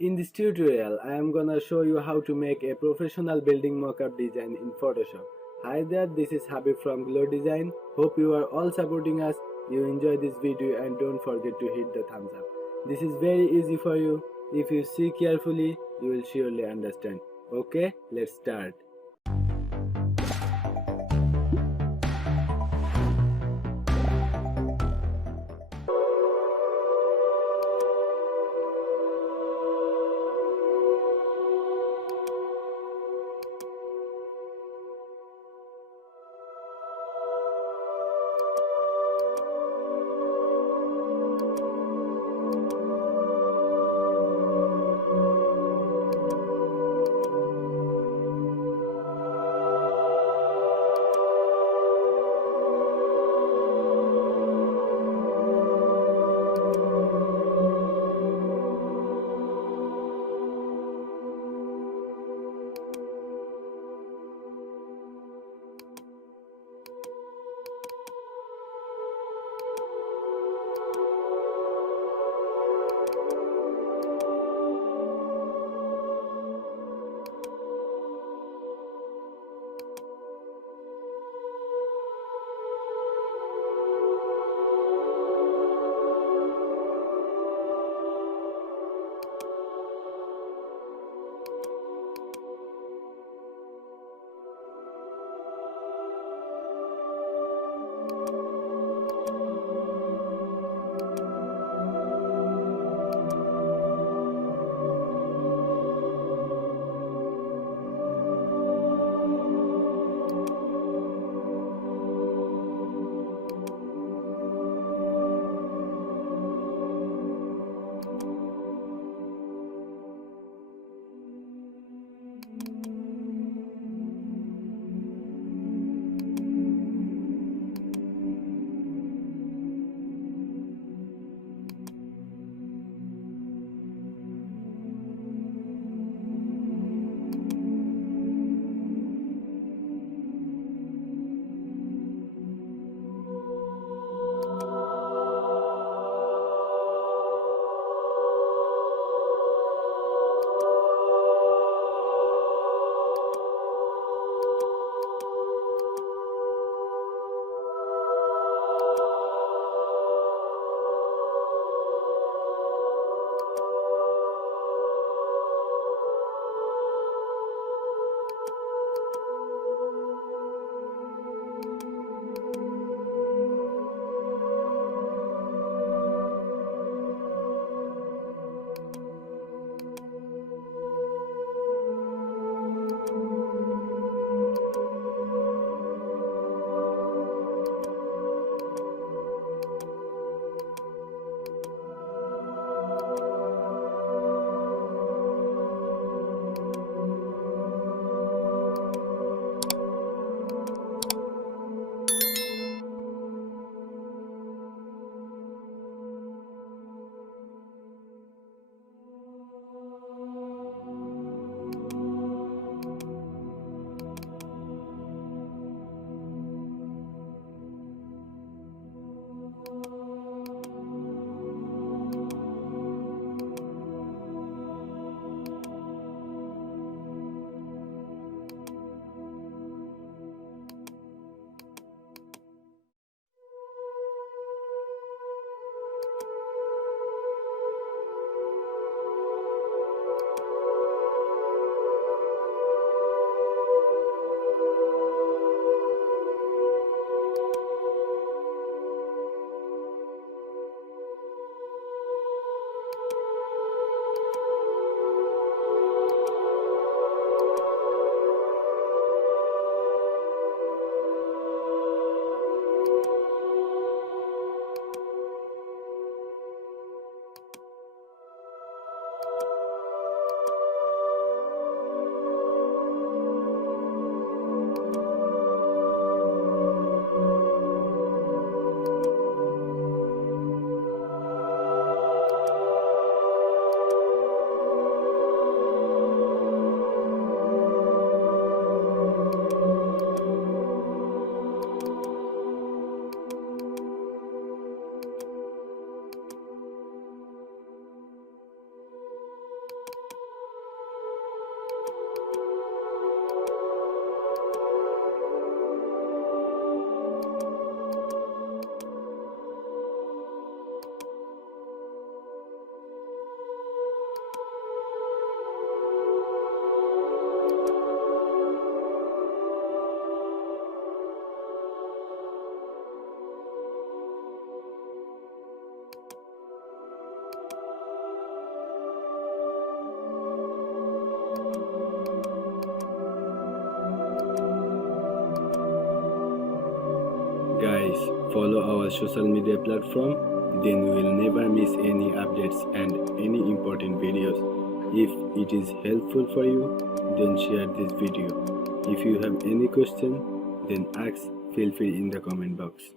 In this tutorial, I am gonna show you how to make a professional building mockup design in Photoshop. Hi there, this is Habib from Glow Design. Hope you are all supporting us. You enjoy this video and don't forget to hit the thumbs up. This is very easy for you. If you see carefully, you will surely understand. Okay, let's start. guys, follow our social media platform, then you will never miss any updates and any important videos. If it is helpful for you, then share this video. If you have any question, then ask, feel free in the comment box.